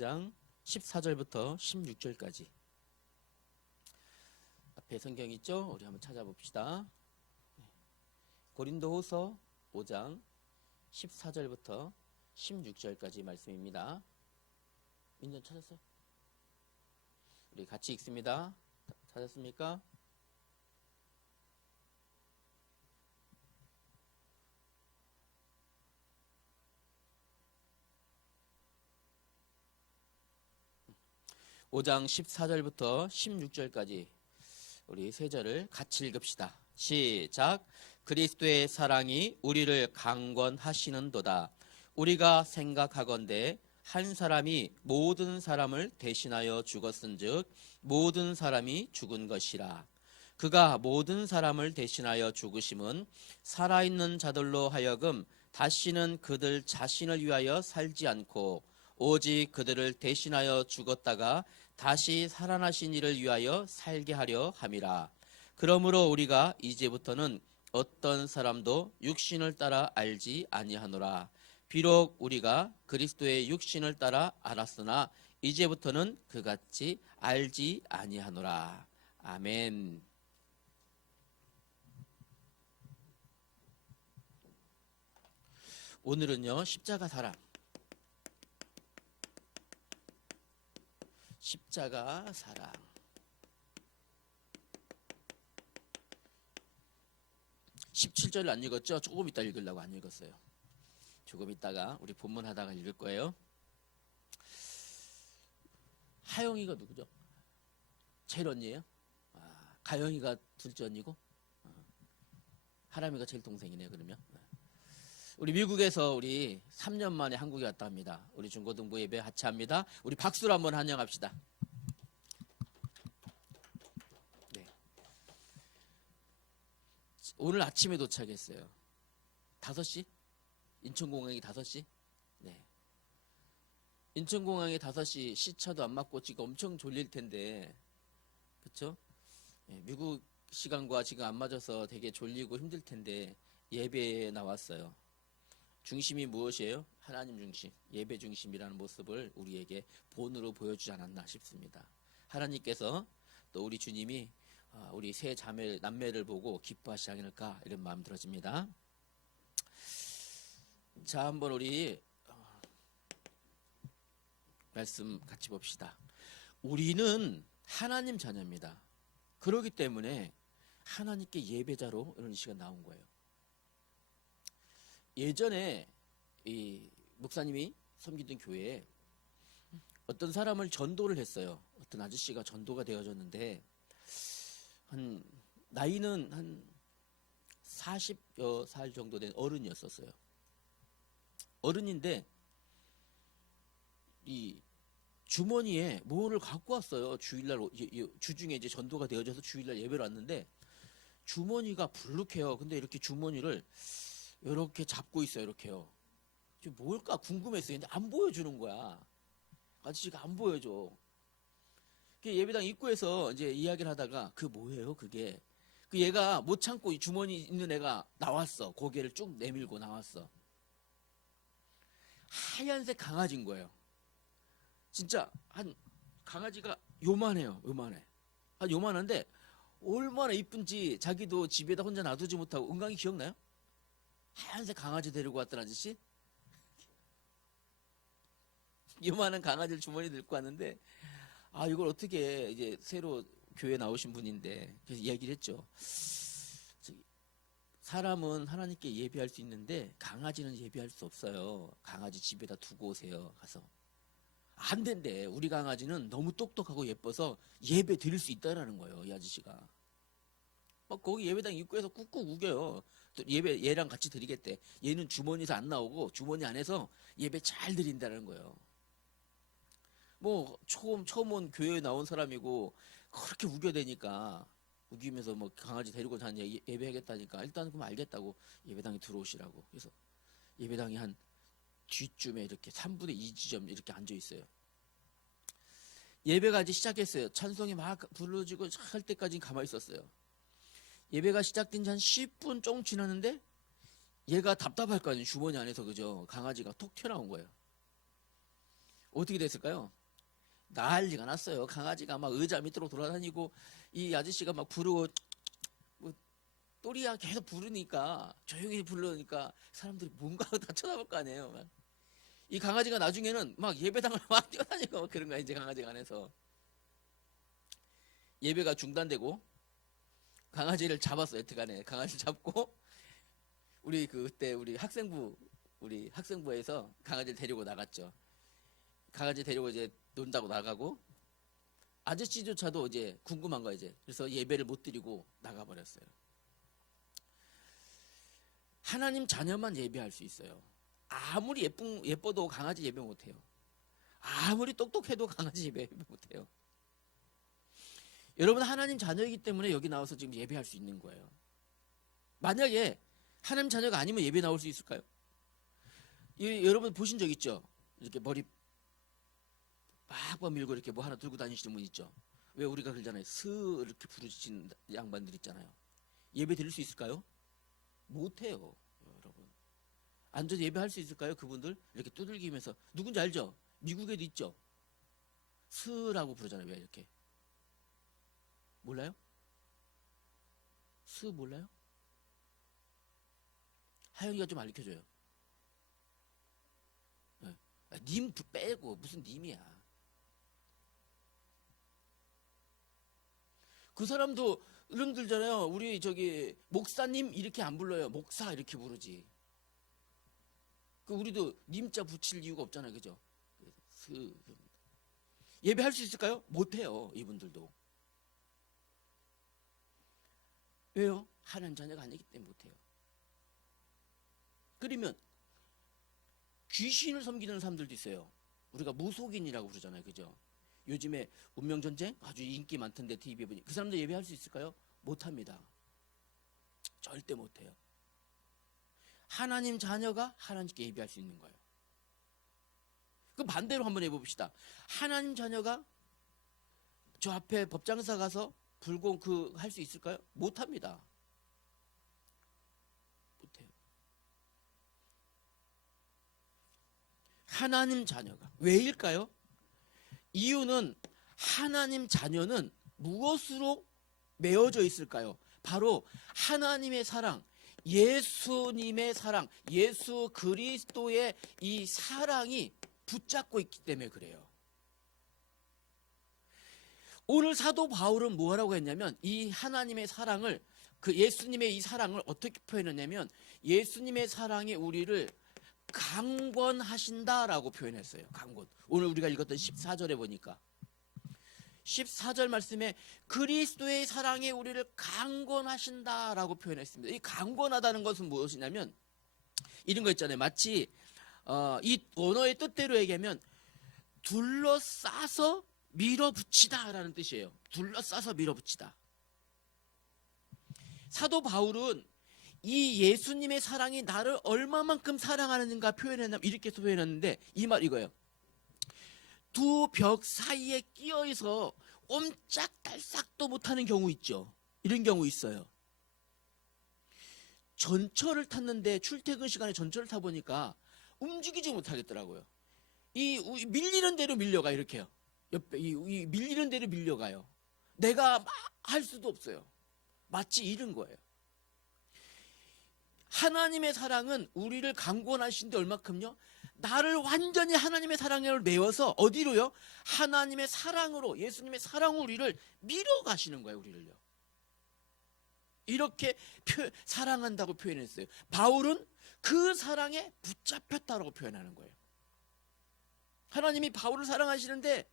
5장 14절부터 16절까지. 앞에 성경 있죠? 우리 한번 찾아봅시다. 고린도후서 5장 14절부터 16절까지 말씀입니다. 민전 찾았어요? 우리 같이 읽습니다. 찾았습니까? (5장) 14절부터 16절까지 우리 세 절을 같이 읽읍시다. 시작. 그리스도의 사랑이 우리를 강권하시는도다. 우리가 생각하건대 한 사람이 모든 사람을 대신하여 죽었은즉 모든 사람이 죽은 것이라. 그가 모든 사람을 대신하여 죽으심은 살아있는 자들로 하여금 다시는 그들 자신을 위하여 살지 않고 오직 그들을 대신하여 죽었다가 다시 살아나신 이를 위하여 살게 하려 함이라. 그러므로 우리가 이제부터는 어떤 사람도 육신을 따라 알지 아니하노라. 비록 우리가 그리스도의 육신을 따라 알았으나 이제부터는 그같이 알지 아니하노라. 아멘. 오늘은요, 십자가 사랑, 십자가 사랑. (17절) 안 읽었죠? 조금 이따 읽으려고 안 읽었어요. 조금 있다가 우리 본문 하다가 읽을 거예요. 하영이가 누구죠? 제일 언니예요? 가영이가 둘째 언니고 하람이가 제일 동생이네요. 그러면 우리 미국에서 우리 3년 만에 한국에 왔다 합니다. 우리 중고등부 예배 하차합니다. 우리 박수로 한번 환영합시다. 네. 오늘 아침에 도착했어요. 5시? 인천공항이 5시? 네. 인천공항에 5시 시차도 안 맞고 지금 엄청 졸릴 텐데, 그쵸? 네, 미국 시간과 지금 안 맞아서 되게 졸리고 힘들 텐데 예배에 나왔어요. 중심이 무엇이에요? 하나님 중심, 예배 중심이라는 모습을 우리에게 본으로 보여주지 않았나 싶습니다. 하나님께서 또 우리 주님이 우리 세 자매 남매를 보고 기뻐하시지 않을까 이런 마음 들어집니다. 자, 한번 우리 말씀 같이 봅시다. 우리는 하나님 자녀입니다. 그렇기 때문에 하나님께 예배자로 이런 시간 나온 거예요. 예전에 이 목사님이 섬기던 교회에 어떤 사람을 전도를 했어요. 어떤 아저씨가 전도가 되어졌는데 나이는 한 40여 살 정도 된 어른이었었어요. 어른인데 이 주머니에 뭐를 갖고 왔어요. 주일날 주중에 이제 전도가 되어져서 주일날 예배를 왔는데 주머니가 불룩해요. 근데 이렇게 주머니를 이렇게 잡고 있어요. 이렇게요. 뭘까 궁금했어요. 근데 안 보여주는 거야. 아저씨가 안 보여줘. 예배당 입구에서 이제 이야기를 하다가 그 뭐예요? 그게 그 얘가 못 참고 주머니 있는 애가 나왔어. 고개를 쭉 내밀고 나왔어. 하얀색 강아지인 거예요. 진짜 한 강아지가 요만해요. 요만해. 한 요만한데 얼마나 이쁜지 자기도 집에다 혼자 놔두지 못하고 은강이 기억나요? 하얀색 강아지 데리고 왔던 아저씨? 요만한 강아지를 주머니 들고 왔는데 이걸 어떻게 이제 새로 교회 나오신 분인데 그래서 이야기를 했죠. 사람은 하나님께 예배할 수 있는데 강아지는 예배할 수 없어요. 강아지 집에다 두고 오세요. 가서 안 된대. 우리 강아지는 너무 똑똑하고 예뻐서 예배 드릴 수 있다라는 거예요. 이 아저씨가 막 거기 예배당 입구에서 꾹꾹 우겨요. 또 예배 얘랑 같이 드리겠대. 얘는 주머니에서 안 나오고 주머니 안에서 예배 잘 드린다는 거예요. 뭐 처음 온 교회에 나온 사람이고 그렇게 우겨대니까 우기면서 뭐 강아지 데리고 다니 예배하겠다니까 일단 그럼 알겠다고 예배당에 들어오시라고. 그래서 예배당이 한 뒤쯤에 이렇게 3분의 2 지점 이렇게 앉아 있어요. 예배가 이제 시작했어요. 찬송이 막 불러지고 할 때까지 가만히 있었어요. 예배가 시작된 지 한 10분 조금 지났는데 얘가 답답할 거 아니에요. 주머니 안에서 그죠? 강아지가 톡 튀어나온 거예요. 어떻게 됐을까요? 난리가 났어요. 강아지가 막 의자 밑으로 돌아다니고 이 아저씨가 막 부르고 뭐 또리야 계속 부르니까 조용히 부르니까 사람들이 뭔가 다 쳐다볼 거 아니에요. 막. 이 강아지가 나중에는 막 예배당을 막 뛰어다니고 막 그런 거야. 이제 강아지가 안에서 예배가 중단되고 강아지를 잡았어요. 여튼간에 강아지 잡고 우리 그때 우리 학생부에서 강아지를 데리고 나갔죠. 강아지 데리고 이제 논다고 나가고 아저씨조차도 이제 궁금한 거야 이제. 그래서 예배를 못 드리고 나가버렸어요. 하나님 자녀만 예배할 수 있어요. 아무리 예뻐도 강아지 예배 못해요. 아무리 똑똑해도 강아지 예배 못해요. 여러분 하나님 자녀이기 때문에 여기 나와서 지금 예배할 수 있는 거예요. 만약에 하나님 자녀가 아니면 예배 나올 수 있을까요? 여러분 보신 적 있죠? 이렇게 머리 빡빡 밀고 이렇게 뭐 하나 들고 다니시는 분 있죠? 왜 우리가 그러잖아요. 스 이렇게 부르시는 양반들 있잖아요. 예배 드릴 수 있을까요? 못해요. 여러분 앉아서 예배할 수 있을까요? 그분들 이렇게 두들기면서 누군지 알죠? 미국에도 있죠? 스라고 부르잖아요. 왜 이렇게 몰라요? 스 몰라요? 하영이가 좀 알려줘요. 네. 님 빼고 무슨 님이야. 그 사람도 이름 들잖아요. 우리 저기 목사님 이렇게 안 불러요. 목사 이렇게 부르지. 그 우리도 님자 붙일 이유가 없잖아요. 그죠? 예배할 수 있을까요? 못해요. 이분들도. 왜요? 하나님 자녀가 아니기 때문에 못해요. 그러면 귀신을 섬기는 사람들도 있어요. 우리가 무속인이라고 부르잖아요. 그죠? 요즘에 운명전쟁 아주 인기 많던데 TV에 보니 그 사람들 예배할 수 있을까요? 못합니다. 절대 못해요. 하나님 자녀가 하나님께 예배할 수 있는 거예요. 그럼 반대로 한번 해봅시다. 하나님 자녀가 저 앞에 법장사 가서 불공 할 수 있을까요? 못합니다. 못해요. 하나님 자녀가 왜일까요? 이유는 하나님 자녀는 무엇으로 매어져 있을까요? 바로 하나님의 사랑, 예수님의 사랑, 예수 그리스도의 이 사랑이 붙잡고 있기 때문에 그래요. 오늘 사도 바울은 뭐라고 했냐면 이 하나님의 사랑을 그 예수님의 이 사랑을 어떻게 표현했냐면 예수님의 사랑이 우리를 강권하신다라고 표현했어요. 강권. 오늘 우리가 읽었던 14절에 보니까 14절 말씀에 그리스도의 사랑이 우리를 강권하신다라고 표현했습니다. 이 강권하다는 것은 무엇이냐면 이런 거 있잖아요. 마치 이 언어의 뜻대로 얘기하면 둘러싸서 밀어붙이다라는 뜻이에요. 둘러싸서 밀어붙이다. 사도 바울은 이 예수님의 사랑이 나를 얼마만큼 사랑하는가 표현했냐면 이렇게 표현했는데 이 말 이거예요. 두 벽 사이에 끼어 있어 옴짝달싹도 못하는 경우 있죠. 이런 경우 있어요. 전철을 탔는데 출퇴근 시간에 전철을 타보니까 움직이지 못하겠더라고요. 이 밀리는 대로 밀려가 이렇게요. 옆에 이 밀리는 대로 밀려가요. 내가 막 할 수도 없어요. 마치 이런 거예요. 하나님의 사랑은 우리를 강권하신데 얼마큼요? 나를 완전히 하나님의 사랑을 메워서 어디로요? 하나님의 사랑으로 예수님의 사랑으로 우리를 밀어가시는 거예요. 우리를요. 이렇게 사랑한다고 표현했어요. 바울은 그 사랑에 붙잡혔다라고 표현하는 거예요. 하나님이 바울을 사랑하시는데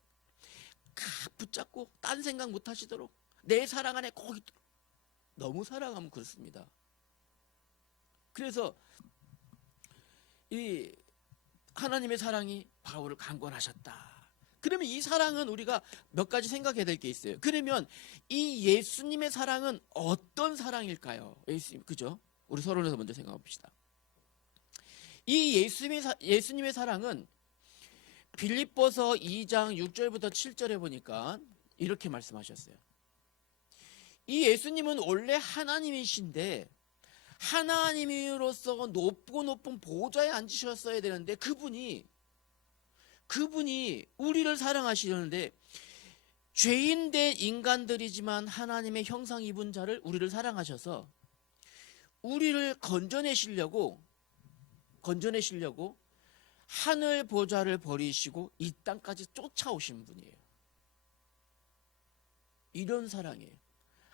붙잡고 딴 생각 못 하시도록 내 사랑 안에 꼭 있도록 너무 사랑하면 그렇습니다. 그래서 이 하나님의 사랑이 바울을 강권하셨다. 그러면 이 사랑은 우리가 몇 가지 생각해야 될 게 있어요. 그러면 이 예수님의 사랑은 어떤 사랑일까요? 그죠? 우리 서론에서 먼저 생각해 봅시다. 이 예수님의 사랑은 빌립보서 2장 6절부터 7절에 보니까 이렇게 말씀하셨어요. 이 예수님은 원래 하나님이신데 하나님으로서 높고 높은 보좌에 앉으셨어야 되는데 그분이 그분이 우리를 사랑하시려는데 죄인된 인간들이지만 하나님의 형상 입은 자를 우리를 사랑하셔서 우리를 건져내시려고 하늘 보좌를 버리시고 이 땅까지 쫓아오신 분이에요. 이런 사랑이에요.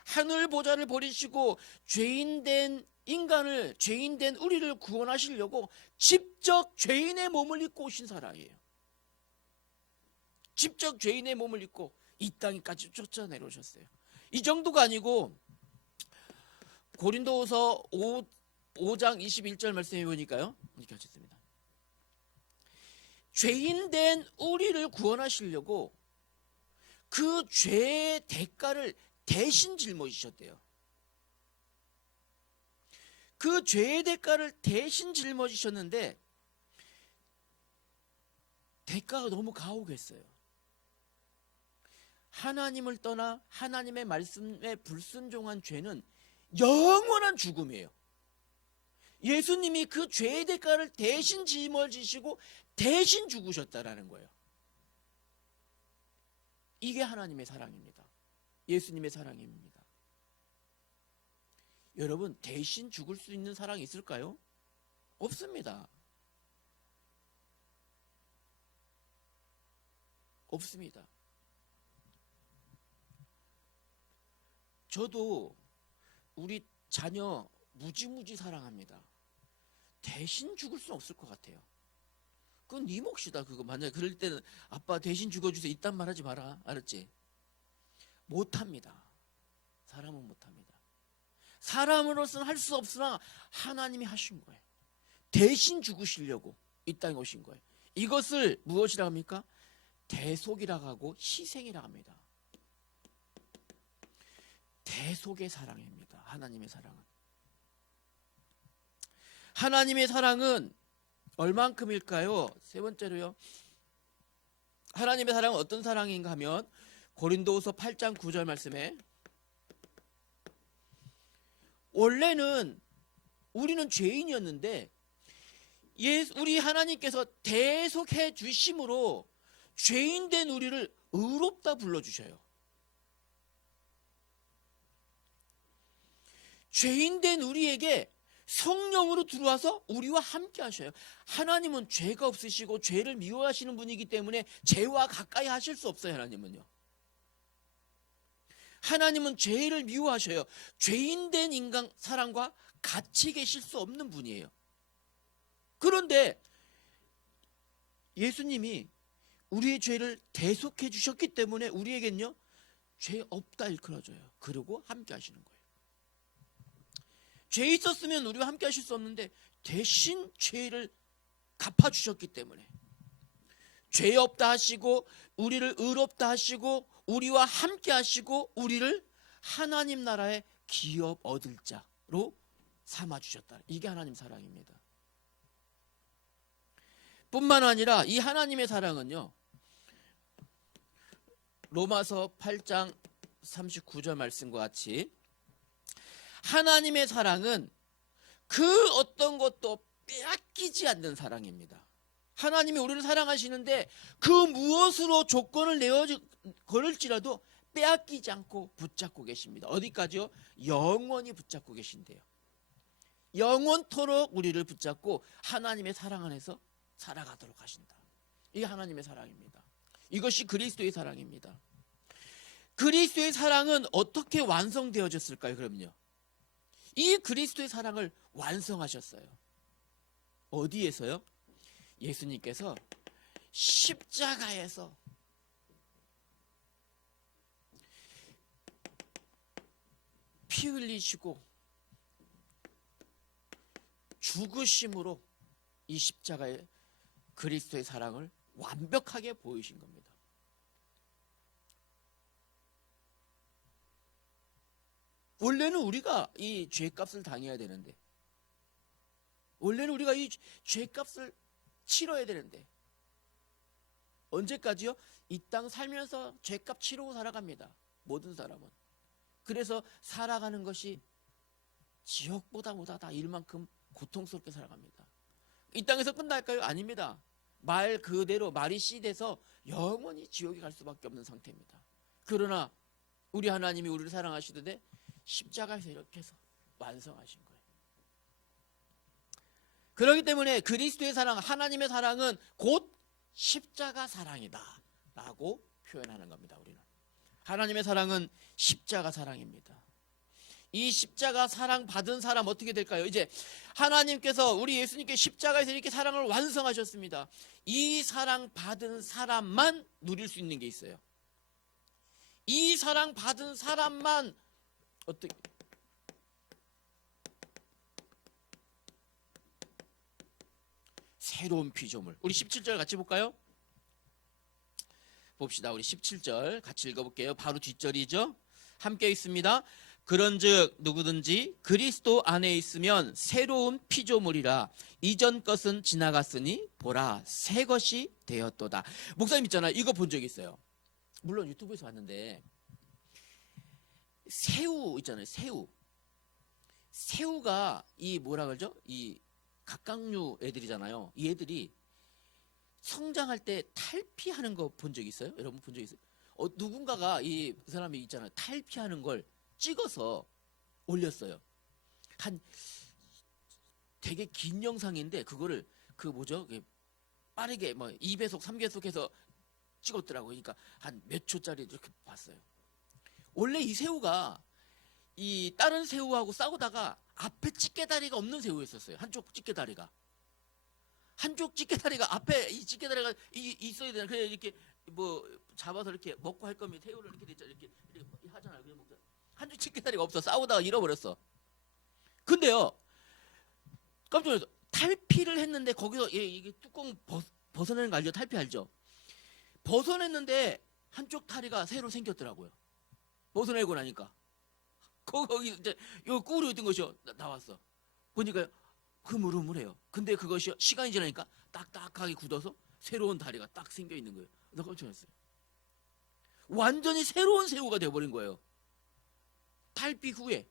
하늘 보좌를 버리시고 죄인된 인간을, 죄인된 우리를 구원하시려고 직접 죄인의 몸을 입고 오신 사랑이에요. 직접 죄인의 몸을 입고 이 땅까지 쫓아내려오셨어요. 이 정도가 아니고 고린도후서 5장 21절 말씀해 보니까요, 이렇게 하셨습니다. 죄인된 우리를 구원하시려고 그 죄의 대가를 대신 짊어지셨대요. 그 죄의 대가를 대신 짊어지셨는데 대가가 너무 가혹했어요. 하나님을 떠나 하나님의 말씀에 불순종한 죄는 영원한 죽음이에요. 예수님이 그 죄의 대가를 대신 짊어지시고 대신 죽으셨다라는 거예요. 이게 하나님의 사랑입니다. 예수님의 사랑입니다. 여러분, 대신 죽을 수 있는 사랑이 있을까요? 없습니다. 없습니다. 저도 우리 자녀 무지무지 사랑합니다. 대신 죽을 수는 없을 것 같아요. 그건 네 몫이다. 그거 만약에 그럴 때는 아빠 대신 죽어주세요 이딴 말 하지 마라. 알았지? 못합니다. 사람은 못합니다. 사람으로서는 할 수 없으나 하나님이 하신 거예요. 대신 죽으시려고 이 땅에 오신 거예요. 이것을 무엇이라고 합니까? 대속이라고 하고 희생이라고 합니다. 대속의 사랑입니다. 하나님의 사랑은. 하나님의 사랑은 얼만큼일까요? 세 번째로요. 하나님의 사랑은 어떤 사랑인가 하면 고린도후서 8장 9절 말씀에 원래는 우리는 죄인이었는데 우리 하나님께서 대속해 주심으로 죄인된 우리를 의롭다 불러주셔요. 죄인된 우리에게 성령으로 들어와서 우리와 함께 하셔요. 하나님은 죄가 없으시고 죄를 미워하시는 분이기 때문에 죄와 가까이 하실 수 없어요. 하나님은요. 하나님은 죄를 미워하셔요. 죄인된 인간 사람과 같이 계실 수 없는 분이에요. 그런데 예수님이 우리의 죄를 대속해 주셨기 때문에 우리에겐요, 죄 없다 일컬어줘요. 그리고 함께 하시는 거예요. 죄 있었으면 우리와 함께 하실 수 없는데 대신 죄를 갚아주셨기 때문에 죄 없다 하시고 우리를 의롭다 하시고 우리와 함께 하시고 우리를 하나님 나라의 기업 얻을 자로 삼아주셨다. 이게 하나님 사랑입니다. 뿐만 아니라 이 하나님의 사랑은요, 로마서 8장 39절 말씀과 같이 하나님의 사랑은 그 어떤 것도 빼앗기지 않는 사랑입니다. 하나님이 우리를 사랑하시는데 그 무엇으로 조건을 걸을지라도 빼앗기지 않고 붙잡고 계십니다. 어디까지요? 영원히 붙잡고 계신대요. 영원토록 우리를 붙잡고 하나님의 사랑 안에서 살아가도록 하신다. 이게 하나님의 사랑입니다. 이것이 그리스도의 사랑입니다. 그리스도의 사랑은 어떻게 완성되어졌을까요? 그럼요, 이 그리스도의 사랑을 완성하셨어요. 어디에서요? 예수님께서 십자가에서 피 흘리시고 죽으심으로 이 십자가의 그리스도의 사랑을 완벽하게 보이신 겁니다. 원래는 우리가 이 죄값을 당해야 되는데, 원래는 우리가 이 죄값을 치러야 되는데, 언제까지요? 이 땅 살면서 죄값 치르고 살아갑니다. 모든 사람은. 그래서 살아가는 것이 지옥보다 못하다 일만큼 고통스럽게 살아갑니다. 이 땅에서 끝날까요? 아닙니다. 말 그대로 말이 씨돼서 영원히 지옥에 갈 수밖에 없는 상태입니다. 그러나 우리 하나님이 우리를 사랑하시던데 십자가에서 이렇게 해서 완성하신 거예요. 그렇기 때문에 그리스도의 사랑, 하나님의 사랑은 곧 십자가 사랑이다 라고 표현하는 겁니다. 우리는 하나님의 사랑은 십자가 사랑입니다. 이 십자가 사랑 받은 사람 어떻게 될까요? 이제 하나님께서 우리 예수님께 십자가에서 이렇게 사랑을 완성하셨습니다. 이 사랑 받은 사람만 누릴 수 있는 게 있어요. 이 사랑 받은 사람만 어떻게 새로운 피조물. 우리 17절 같이 볼까요? 봅시다. 우리 17절 같이 읽어볼게요. 바로 뒷절이죠. 함께 있습니다. 그런즉 누구든지 그리스도 안에 있으면 새로운 피조물이라 이전 것은 지나갔으니 보라 새 것이 되었도다. 목사님 있잖아요. 이거 본 적 있어요. 물론 유튜브에서 봤는데 새우 있잖아요. 새우가 이 뭐라 그러죠? 이 갑각류 애들이잖아요. 이 애들이 성장할 때 탈피하는 거 본 적 있어요? 여러분 본 적 있어요? 누군가가 이 사람이 있잖아요. 탈피하는 걸 찍어서 올렸어요. 한 되게 긴 영상인데 그거를 그 뭐죠? 빠르게 뭐 2배속, 3배속 해서 찍었더라고요. 그러니까 한 몇 초짜리 이렇게 봤어요. 원래 이 새우가 이 다른 새우하고 싸우다가 앞에 찌개다리가 없는 새우였었어요. 한쪽 찌개다리가 앞에 이 찌개다리가 있어야 되나. 그래 이렇게 뭐 잡아서 이렇게 먹고 할 거면 새우를 이렇게 됐죠. 이렇게 하잖아요. 그냥 먹자. 한쪽 찌개다리가 없어. 싸우다가 잃어버렸어. 근데요, 깜짝 놀랐어. 탈피를 했는데 거기서 이게 뚜껑 벗어내는 거 알죠? 탈피 알죠? 벗어냈는데 한쪽 다리가 새로 생겼더라고요. 벗어내고 나니까 거기 이제 요 꿀이 있던 것이 나왔어. 보니까 흐물흐물해요. 근데 그것이 시간이 지나니까 딱딱하게 굳어서 새로운 다리가 딱 생겨 있는 거예요. 나 깜짝 놀랐어요. 완전히 새로운 새우가 되어버린 거예요. 탈피 후에.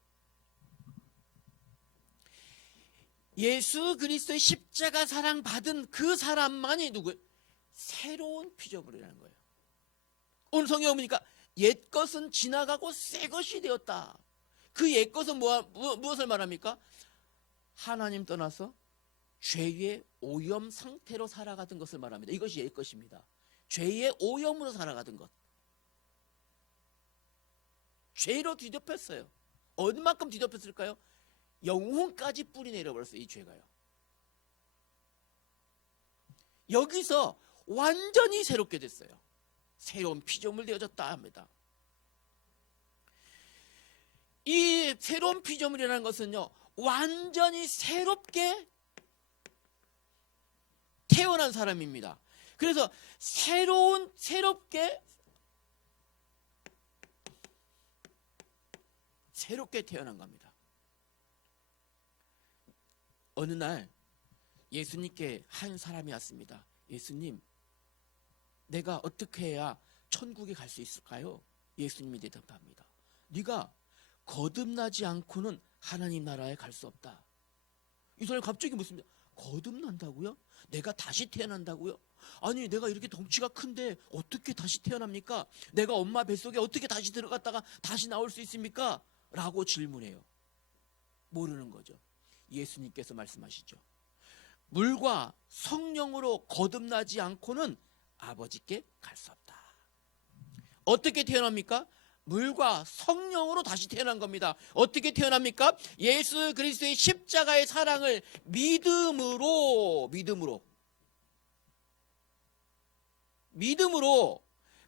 예수 그리스도의 십자가 사랑 받은 그 사람만이 누구예요? 새로운 피조물이라는 거예요. 오늘 성경에 보니까 옛 것은 지나가고 새 것이 되었다. 그 옛 것은 무엇을 말합니까? 하나님 떠나서 죄의 오염 상태로 살아가던 것을 말합니다. 이것이 옛 것입니다. 죄의 오염으로 살아가던 것. 죄로 뒤덮였어요. 얼만큼 뒤덮였을까요? 영혼까지 뿌리 내려버렸어요. 이 죄가요. 여기서 완전히 새롭게 됐어요. 새로운 피조물 되어졌다 합니다. 이 새로운 피조물이라는 것은요, 완전히 새롭게 태어난 사람입니다. 그래서 새롭게 태어난 겁니다. 어느 날 예수님께 한 사람이 왔습니다. 예수님, 내가 어떻게 해야 천국에 갈 수 있을까요? 예수님이 대답합니다. 네가 거듭나지 않고는 하나님 나라에 갈 수 없다. 이 사람이 갑자기 묻습니다. 거듭난다고요? 내가 다시 태어난다고요? 아니, 내가 이렇게 덩치가 큰데 어떻게 다시 태어납니까? 내가 엄마 뱃속에 어떻게 다시 들어갔다가 다시 나올 수 있습니까? 라고 질문해요. 모르는 거죠. 예수님께서 말씀하시죠. 물과 성령으로 거듭나지 않고는 아버지께 갈 수 없다. 어떻게 태어납니까? 물과 성령으로 다시 태어난 겁니다. 어떻게 태어납니까? 예수 그리스도의 십자가의 사랑을 믿음으로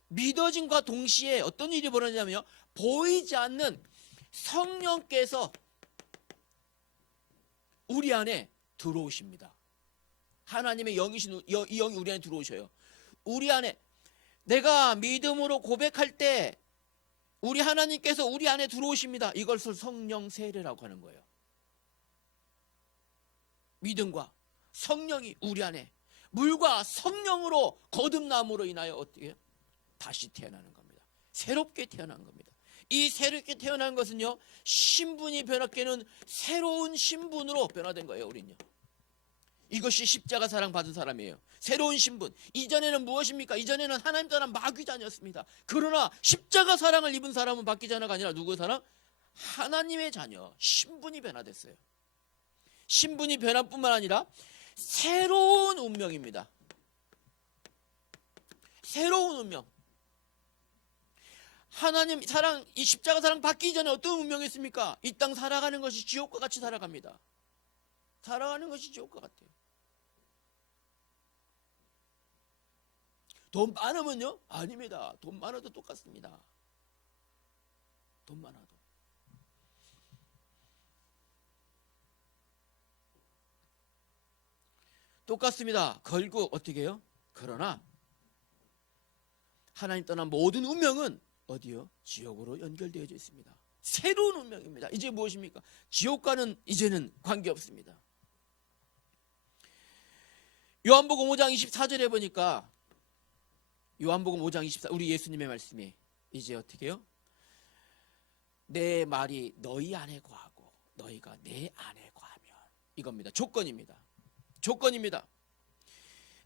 믿어짐과 동시에 어떤 일이 벌어지냐면요, 보이지 않는 성령께서 우리 안에 들어오십니다. 하나님의 영이신 이 영이 우리 안에 들어오셔요. 우리 안에 내가 믿음으로 고백할 때 우리 하나님께서 우리 안에 들어오십니다. 이것을 성령 세례라고 하는 거예요. 믿음과 성령이 우리 안에, 물과 성령으로 거듭남으로 인하여 어떻게 해요? 다시 태어나는 겁니다. 새롭게 태어난 겁니다. 이 새롭게 태어난 것은요, 신분이 변화되는 새로운 신분으로 변화된 거예요. 우리는요. 이것이 십자가 사랑 받은 사람이에요. 새로운 신분. 이전에는 무엇입니까? 이전에는 하나님 떠난 마귀 자녀였습니다. 그러나 십자가 사랑을 입은 사람은 바뀌 자녀가 아니라 누구의 사랑? 하나님의 자녀. 신분이 변화됐어요. 신분이 변화뿐만 아니라 새로운 운명입니다. 새로운 운명. 하나님 사랑, 이 십자가 사랑 받기 전에 어떤 운명이었습니까? 이 땅 살아가는 것이 지옥과 같이 살아갑니다. 살아가는 것이 지옥과 같아요. 돈 많으면요? 아닙니다. 돈 많아도 똑같습니다. 돈 많아도. 똑같습니다. 결국 어떻게 해요? 그러나 하나님 떠난 모든 운명은 어디요? 지옥으로 연결되어져 있습니다. 새로운 운명입니다. 이제 무엇입니까? 지옥과는 이제는 관계없습니다. 요한복음 5장 24절에 보니까 요한복음 5장 24 우리 예수님의 말씀이 이제 어떻게 해요? 내 말이 너희 안에 거하고 너희가 내 안에 거하면 이겁니다. 조건입니다. 조건입니다.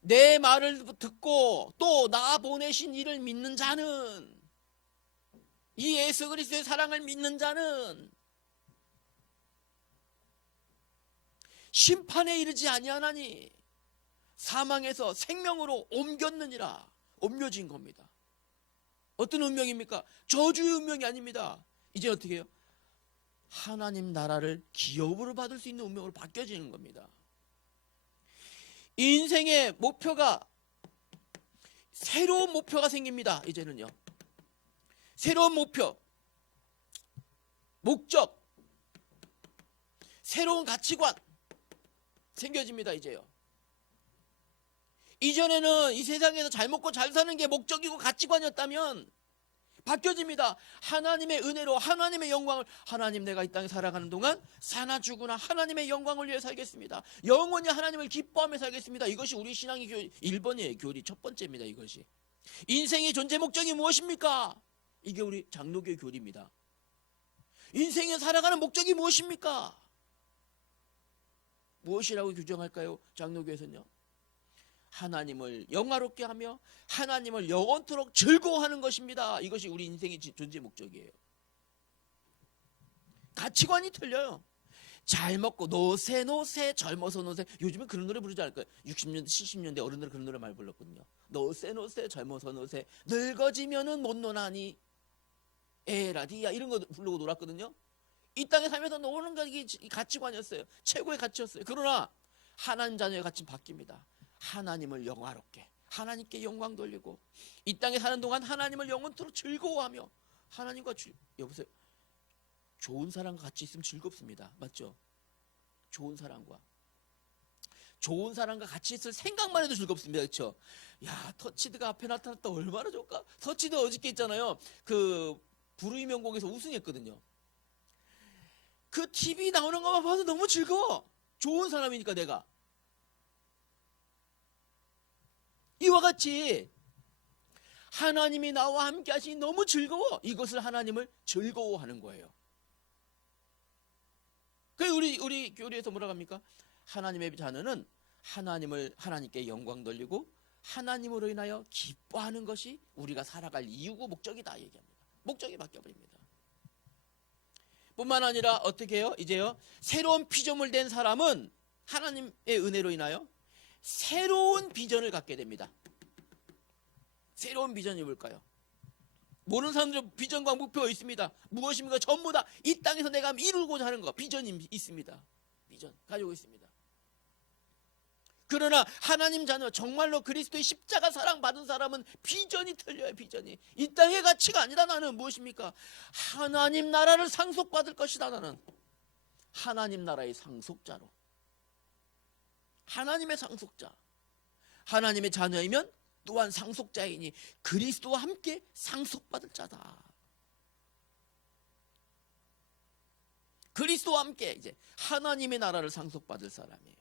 내 말을 듣고 또 나 보내신 이를 믿는 자는, 이 예수 그리스도의 사랑을 믿는 자는 심판에 이르지 아니하나니 사망에서 생명으로 옮겼느니라. 옮겨진 겁니다. 어떤 운명입니까? 저주의 운명이 아닙니다. 이제 어떻게 해요? 하나님 나라를 기업으로 받을 수 있는 운명으로 바뀌어지는 겁니다. 인생의 목표가, 새로운 목표가 생깁니다. 이제는요. 새로운 목표, 목적, 새로운 가치관 생겨집니다. 이제요. 이전에는 이 세상에서 잘 먹고 잘 사는 게 목적이고 가치관이었다면 바뀌어집니다. 하나님의 은혜로 하나님의 영광을, 하나님 내가 이 땅에 살아가는 동안 사나 죽으나 하나님의 영광을 위해 살겠습니다. 영원히 하나님을 기뻐하며 살겠습니다. 이것이 우리 신앙의 교리 1번이에요. 교리 첫 번째입니다. 이것이. 인생의 존재 목적이 무엇입니까? 이게 우리 장로교의 교리입니다. 인생에 살아가는 목적이 무엇입니까? 무엇이라고 규정할까요? 장로교에서는요. 하나님을 영화롭게 하며 하나님을 영원토록 즐거워하는 것입니다. 이것이 우리 인생의 존재 목적이에요. 가치관이 틀려요. 잘 먹고 노세 노세, 젊어서 노세. 요즘은 그런 노래 부르지 않을까요? 60년대 70년대 어른들은 그런 노래 많이 불렀거든요. 노세 노세, 젊어서 노세, 늙어지면은 못 노나니 에라디야, 이런 거 부르고 놀았거든요. 이 땅에 살면서 노는 게 가치관이었어요. 최고의 가치였어요. 그러나 하나님 자녀의 가치는 바뀝니다. 하나님을 영화롭게, 하나님께 영광 돌리고 이 땅에 사는 동안 하나님을 영원토록 즐거워하며 하나님과 여보세요. 좋은 사람과 같이 있으면 즐겁습니다. 맞죠? 좋은 사람과 같이 있을 생각만 해도 즐겁습니다. 그렇죠? 야, 터치드가 앞에 나타났다 얼마나 좋을까? 터치드 어저께 있잖아요. 그 불의명곡에서 우승했거든요. 그 TV 나오는 것만 봐도 너무 즐거워. 좋은 사람이니까 내가. 이와 같이 하나님이 나와 함께 하시니 너무 즐거워. 이것을 하나님을 즐거워하는 거예요. 그래서 우리 교리에서 뭐라고 합니까? 하나님의 자녀는 하나님께 영광 돌리고 하나님으로 인하여 기뻐하는 것이 우리가 살아갈 이유고 목적이다 얘기합니다. 목적이 바뀌어버립니다. 뿐만 아니라 어떻게 해요? 이제요, 새로운 피조물 된 사람은 하나님의 은혜로 인하여 새로운 비전을 갖게 됩니다. 새로운 비전이 뭘까요? 모르는 사람들은 비전과 목표가 있습니다. 무엇입니까? 전부 다 이 땅에서 내가 이루고자 하는 거, 비전이 있습니다. 비전 가지고 있습니다. 그러나 하나님 자녀, 정말로 그리스도의 십자가 사랑 받은 사람은 비전이 틀려요. 비전이. 이 땅의 가치가 아니라 나는 무엇입니까? 하나님 나라를 상속받을 것이다. 나는 하나님 나라의 상속자로, 하나님의 상속자, 하나님의 자녀이면 또한 상속자이니 그리스도와 함께 상속받을 자다. 그리스도와 함께 이제 하나님의 나라를 상속받을 사람이에요.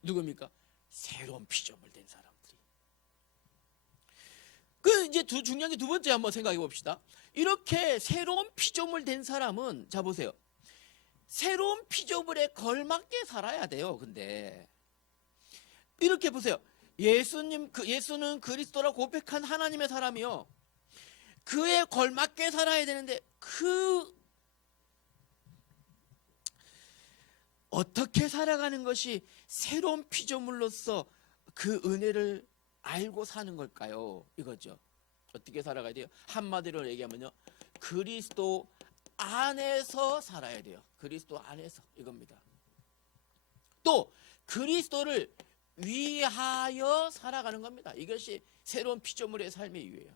누굽니까? 새로운 피조물 된 사람들이. 그 이제 중요한 게 두 번째 한번 생각해 봅시다. 이렇게 새로운 피조물 된 사람은, 자 보세요. 새로운 피조물에 걸맞게 살아야 돼요. 근데 이렇게 보세요. 예수는 그리스도라 고백한 하나님의 사람이요. 그에 걸맞게 살아야 되는데 어떻게 살아가는 것이 새로운 피조물로서 그 은혜를 알고 사는 걸까요? 이거죠. 어떻게 살아가야 돼요? 한마디로 얘기하면요, 그리스도 안에서 살아야 돼요. 그리스도 안에서, 이겁니다. 또 그리스도를 위하여 살아가는 겁니다. 이것이 새로운 피조물의 삶의 이유예요.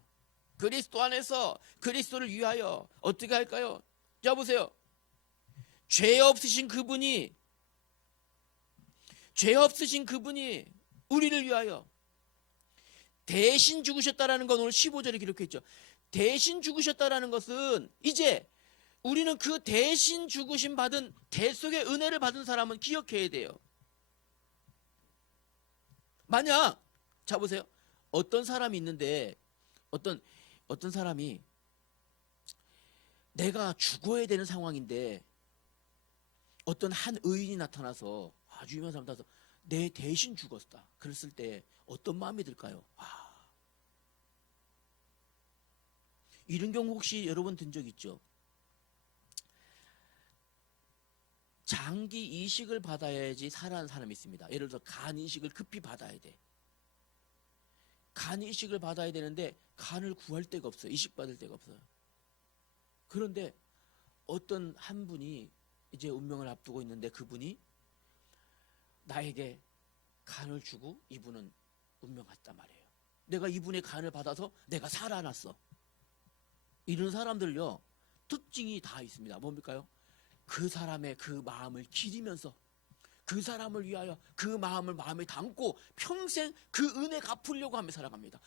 그리스도 안에서 그리스도를 위하여 어떻게 할까요? 자 보세요. 죄 없으신 그분이 우리를 위하여 대신 죽으셨다라는 건 오늘 15절에 기록했죠. 대신 죽으셨다라는 것은 이제 우리는 그 대신 죽으심 받은 대속의 은혜를 받은 사람은 기억해야 돼요. 만약 자 보세요. 어떤 사람이 있는데 어떤 사람이 내가 죽어야 되는 상황인데 어떤 한 의인이 나타나서 아주 유명한 사람 나타나서 내 대신 죽었다. 그랬을 때 어떤 마음이 들까요? 이런 경우 혹시 여러분 든 적 있죠? 장기 이식을 받아야지 살아난 사람이 있습니다. 예를 들어서 간 이식을 급히 받아야 돼. 간 이식을 받아야 되는데 간을 구할 데가 없어요. 이식 받을 데가 없어요. 그런데 어떤 한 분이 이제 운명을 앞두고 있는데 그분이 나에게 간을 주고 이분은 운명했단 말이에요. 내가 이분의 간을 받아서 내가 살아났어. 이런 사람들요, 특징이 다 있습니다. 뭡니까요? 그 사람의 그 마음을 기리면서 그 사람을 위하여 그 마음을 마음에 담고 평생 그 은혜 갚으려고 하며 살아갑니다.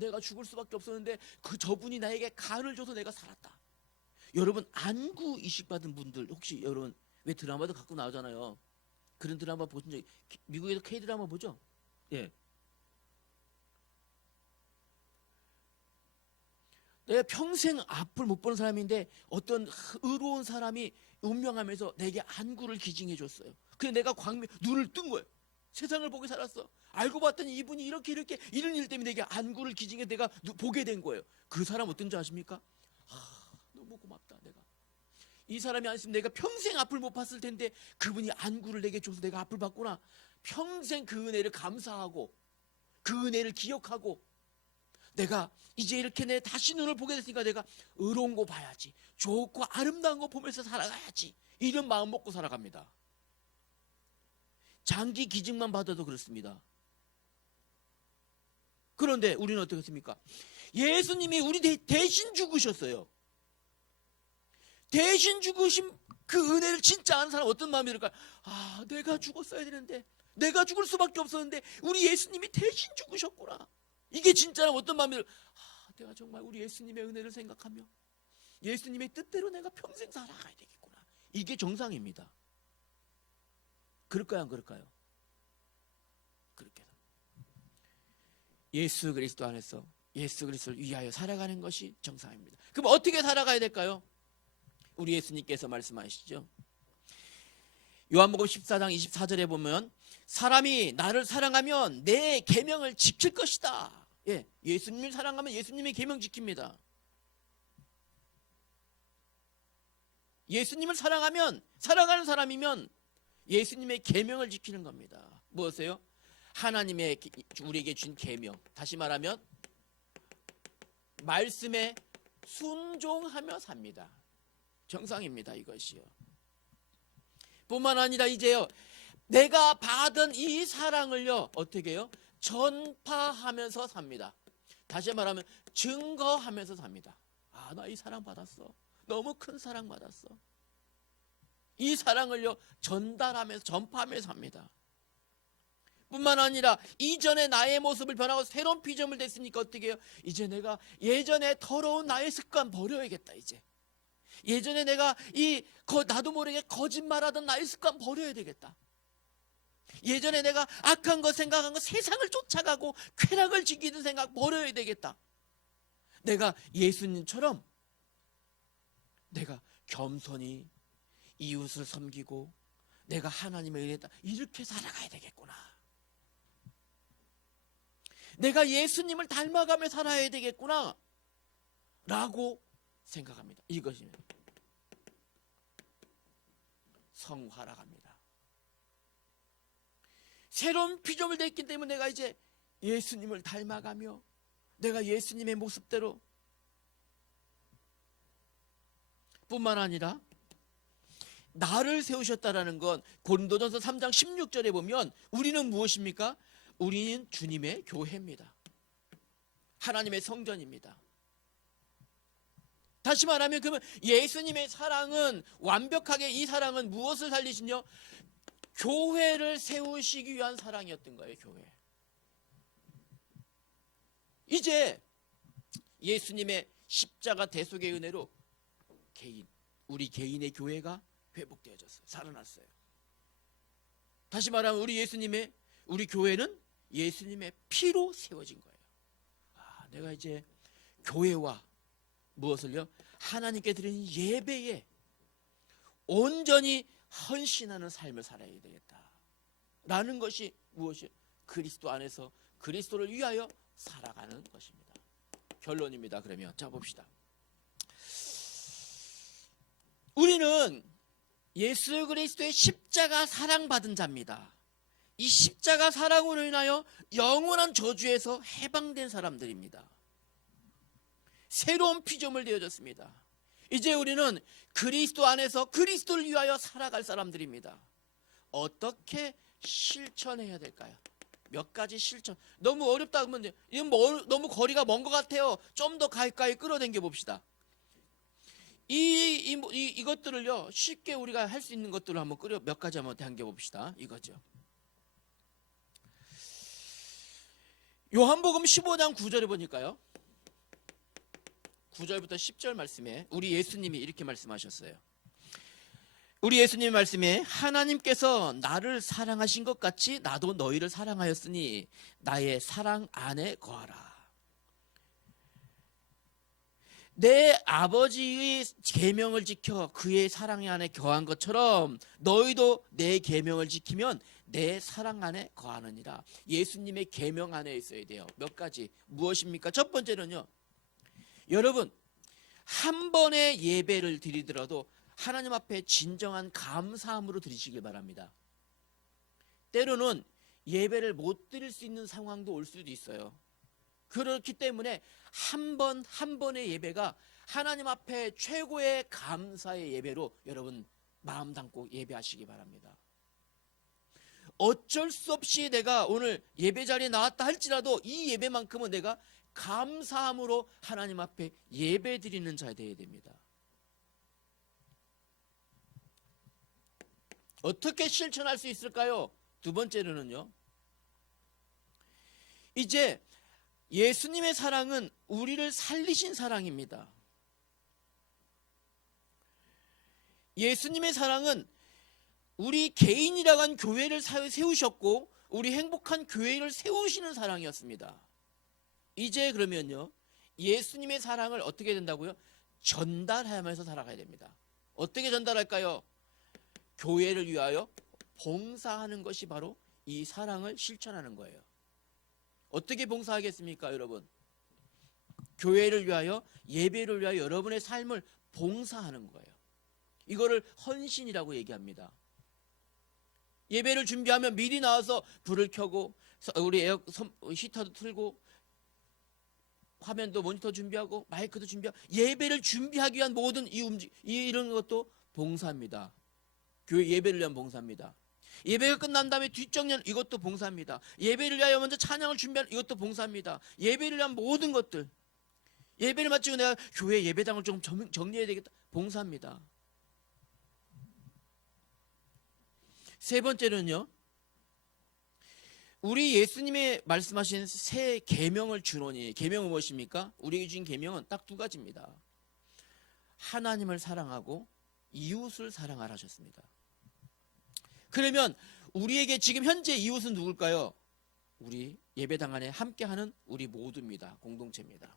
내가 죽을 수밖에 없었는데 저분이 나에게 간을 줘서 내가 살았다. 여러분, 안구 이식받은 분들 혹시 여러분 왜 드라마도 가끔 나오잖아요. 그런 드라마 보신 적, 미국에도 K-드라마 보죠? 예. 내가 평생 앞을 못 보는 사람인데 어떤 의로운 사람이 운명하면서 내게 안구를 기증해 줬어요. 그래서 내가 눈을 뜬 거예요. 세상을 보게 살았어. 알고 봤더니 이분이 이렇게 이런 일 때문에 내게 안구를 기증해 내가 보게 된 거예요. 그 사람 어떤 줄 아십니까? 너무 고맙다. 내가 이 사람이 안 있으면 내가 평생 앞을 못 봤을 텐데 그분이 안구를 내게 줘서 내가 앞을 봤구나. 평생 그 은혜를 감사하고 그 은혜를 기억하고 내가 이제 이렇게 내 다시 눈을 보게 됐으니까 내가 의로운 거 봐야지, 좋고 아름다운 거 보면서 살아가야지, 이런 마음 먹고 살아갑니다. 장기 기증만 받아도 그렇습니다. 그런데 우리는 어떻게 했습니까? 예수님이 우리 대신 죽으셨어요. 대신 죽으신 그 은혜를 진짜 아는 사람 어떤 마음이 들까요? 내가 죽었어야 되는데, 내가 죽을 수밖에 없었는데 우리 예수님이 대신 죽으셨구나. 이게 진짜라면 어떤 마음이 들까요? 내가 정말 우리 예수님의 은혜를 생각하며 예수님의 뜻대로 내가 평생 살아가야 되겠구나. 이게 정상입니다. 그럴까요, 안 그럴까요? 그렇게 예수 그리스도 안에서 예수 그리스도를 위하여 살아가는 것이 정상입니다. 그럼 어떻게 살아가야 될까요? 우리 예수님께서 말씀하시죠. 요한복음 14장 24절에 보면 사람이 나를 사랑하면 내 계명을 지킬 것이다. 예수님을 사랑하면 예수님의 계명 지킵니다. 예수님을 사랑하는 사람이면 예수님의 계명을 지키는 겁니다. 무엇이에요? 하나님의 우리에게 준 계명, 다시 말하면 말씀에 순종하며 삽니다. 정상입니다. 이것이요. 뿐만 아니라 이제요, 내가 받은 이 사랑을요 어떻게 해요? 전파하면서 삽니다. 다시 말하면 증거하면서 삽니다. 나 이 사랑 받았어. 너무 큰 사랑 받았어. 이 사랑을요 전달하면서 전파하면서 삽니다. 뿐만 아니라 이전에 나의 모습을 변하고 새로운 피조물 됐으니까 어떻게 해요? 이제 내가 예전에 더러운 나의 습관 버려야겠다. 이제 예전에 내가 나도 모르게 거짓말하던 나의 습관 버려야 되겠다. 예전에 내가 악한 것 생각한 것, 세상을 쫓아가고 쾌락을 즐기는 생각 버려야 되겠다. 내가 예수님처럼 내가 겸손히 이웃을 섬기고 내가 하나님의 은혜다 이렇게 살아가야 되겠구나. 내가 예수님을 닮아가며 살아야 되겠구나 라고 생각합니다. 이것이 성화라고 합니다. 새로운 피조물 됐기 때문에 내가 이제 예수님을 닮아가며 내가 예수님의 모습대로 뿐만 아니라 나를 세우셨다라는 건 고린도전서 3장 16절에 보면 우리는 무엇입니까? 우리는 주님의 교회입니다. 하나님의 성전입니다. 다시 말하면 그러면 예수님의 사랑은 완벽하게 이 사랑은 무엇을 살리시냐? 교회를 세우시기 위한 사랑이었던 거예요. 교회. 이제 예수님의 십자가 대속의 은혜로 우리 개인의 교회가 회복되어졌어요. 살아났어요. 다시 말하면 우리 교회는 예수님의 피로 세워진 거예요. 내가 이제 교회와 무엇을요? 하나님께 드리는 예배에 온전히 헌신하는 삶을 살아야 되겠다 라는 것이 무엇이에요? 그리스도 안에서 그리스도를 위하여 살아가는 것입니다. 결론입니다. 그러면 자 봅시다. 우리는 예수 그리스도의 십자가 사랑받은 자입니다. 이 십자가 사랑으로 인하여 영원한 저주에서 해방된 사람들입니다. 새로운 피조물 되어졌습니다. 이제 우리는 그리스도 안에서 그리스도를 위하여 살아갈 사람들입니다. 어떻게 실천해야 될까요? 몇 가지 실천. 너무 어렵다 그러면 이건 너무 거리가 먼 것 같아요. 좀 더 가까이 끌어당겨 봅시다. 이것들을요 쉽게 우리가 할 수 있는 것들을 한번 몇 가지 한번 당겨 봅시다. 이거죠. 요한복음 15장 9절에 보니까요. 9절부터 10절 말씀에 우리 예수님이 이렇게 말씀하셨어요. 우리 예수님의 말씀에 하나님께서 나를 사랑하신 것 같이 나도 너희를 사랑하였으니 나의 사랑 안에 거하라. 내 아버지의 계명을 지켜 그의 사랑 안에 거한 것처럼 너희도 내 계명을 지키면 내 사랑 안에 거하느니라. 예수님의 계명 안에 있어야 돼요. 몇 가지 무엇입니까? 첫 번째는요. 여러분 한 번의 예배를 드리더라도 하나님 앞에 진정한 감사함으로 드리시길 바랍니다. 때로는 예배를 못 드릴 수 있는 상황도 올 수도 있어요. 그렇기 때문에 한 번의 예배가 하나님 앞에 최고의 감사의 예배로 여러분 마음 담고 예배하시기 바랍니다. 어쩔 수 없이 내가 오늘 예배 자리에 나왔다 할지라도 이 예배만큼은 내가 감사함으로 하나님 앞에 예배 드리는 자 되어야 됩니다. 어떻게 실천할 수 있을까요? 두 번째로는요. 이제 예수님의 사랑은 우리를 살리신 사랑입니다. 예수님의 사랑은 우리 개인이라고 한 교회를 세우셨고 우리 행복한 교회를 세우시는 사랑이었습니다. 이제 그러면요. 예수님의 사랑을 어떻게 된다고요? 전달하면서 살아가야 됩니다. 어떻게 전달할까요? 교회를 위하여 봉사하는 것이 바로 이 사랑을 실천하는 거예요. 어떻게 봉사하겠습니까, 여러분? 교회를 위하여, 예배를 위하여 여러분의 삶을 봉사하는 거예요. 이거를 헌신이라고 얘기합니다. 예배를 준비하면 미리 나와서 불을 켜고 우리 히터도 틀고 화면도 모니터 준비하고 마이크도 준비하고 예배를 준비하기 위한 모든 이런 것도 봉사입니다. 교회 예배를 위한 봉사입니다. 예배가 끝난 다음에 뒷정리하는 이것도 봉사입니다. 예배를 위하여 먼저 찬양을 준비하는 이것도 봉사입니다. 예배를 위한 모든 것들. 예배를 마치고 내가 교회 예배당을 좀 정리해야 되겠다. 봉사입니다. 세 번째는요. 우리 예수님의 말씀하신 새 계명을 주노니 계명은 무엇입니까? 우리에게 주신 계명은 딱 두 가지입니다. 하나님을 사랑하고 이웃을 사랑하라 하셨습니다. 그러면 우리에게 지금 현재 이웃은 누굴까요? 우리 예배당 안에 함께하는 우리 모두입니다. 공동체입니다.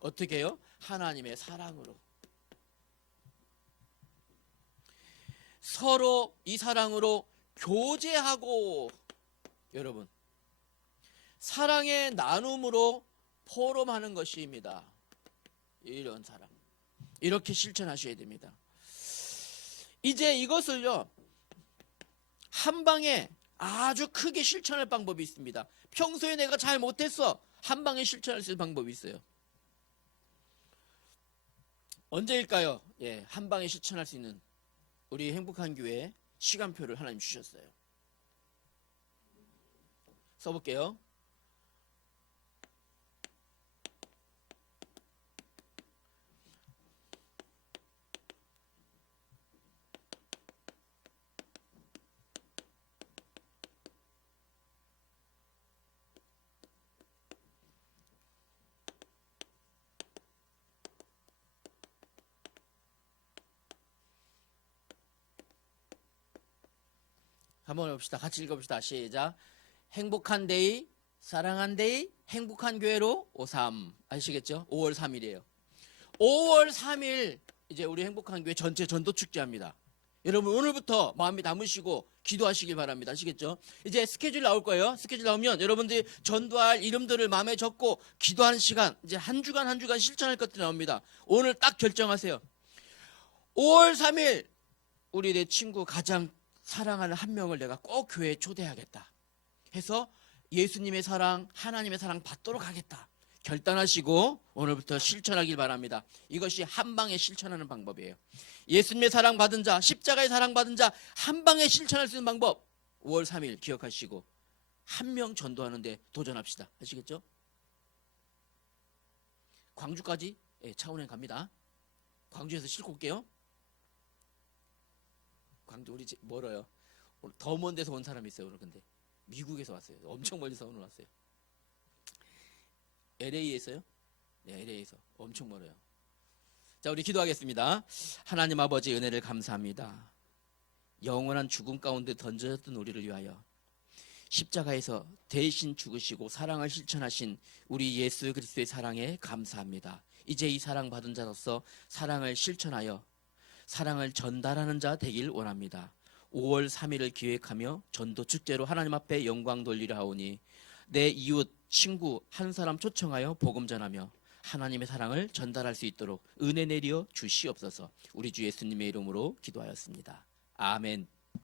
어떻게 해요? 하나님의 사랑으로. 서로 이 사랑으로 교제하고, 여러분, 사랑의 나눔으로 포럼하는 것입니다. 이런 사랑, 이렇게 실천하셔야 됩니다. 이제 이것을요, 한 방에 아주 크게 실천할 방법이 있습니다. 평소에 내가 잘 못했어, 한 방에 실천할 수 있는 방법이 있어요. 언제일까요? 예, 한 방에 실천할 수 있는 우리 행복한 교회 시간표를 하나님 주셨어요. 써볼게요. 한번 봅시다. 같이 읽어봅시다. 시작. 행복한 데이, 사랑한 데이, 행복한 교회로 5.3 아시겠죠? 5월 3일이에요. 5월 3일 이제 우리 행복한 교회 전체 전도 축제합니다. 여러분 오늘부터 마음에 담으시고 기도하시길 바랍니다. 아시겠죠? 이제 스케줄 나올 거예요. 스케줄 나오면 여러분들이 전도할 이름들을 마음에 적고 기도하는 시간, 이제 한 주간 실천할 것들이 나옵니다. 오늘 딱 결정하세요. 5월 3일 우리 내 친구 가장 사랑하는 한 명을 내가 꼭 교회에 초대하겠다 해서 예수님의 사랑, 하나님의 사랑 받도록 하겠다 결단하시고 오늘부터 실천하길 바랍니다. 이것이 한 방에 실천하는 방법이에요. 예수님의 사랑 받은 자, 십자가의 사랑 받은 자 한 방에 실천할 수 있는 방법, 5월 3일 기억하시고 한 명 전도하는데 도전합시다. 아시겠죠? 광주까지 차원행 갑니다. 광주에서 싣고 올게요. 광주 우리 멀어요. 더 먼 데서 온 사람이 있어요. 오늘 근데 미국에서 왔어요. 엄청 멀리서 오늘 왔어요. LA에서요? 네, LA에서 엄청 멀어요. 자, 우리 기도하겠습니다. 하나님 아버지 은혜를 감사합니다. 영원한 죽음 가운데 던져졌던 우리를 위하여 십자가에서 대신 죽으시고 사랑을 실천하신 우리 예수 그리스도의 사랑에 감사합니다. 이제 이 사랑 받은 자로서 사랑을 실천하여 사랑을 전달하는 자 되길 원합니다. 5월 3일을 기획하며 전도 축제로 하나님 앞에 영광 돌리려 하오니 내 이웃, 친구 한 사람 초청하여 복음 전하며 하나님의 사랑을 전달할 수 있도록 은혜 내려 주시옵소서. 우리 주 예수님의 이름으로 기도하였습니다. 아멘.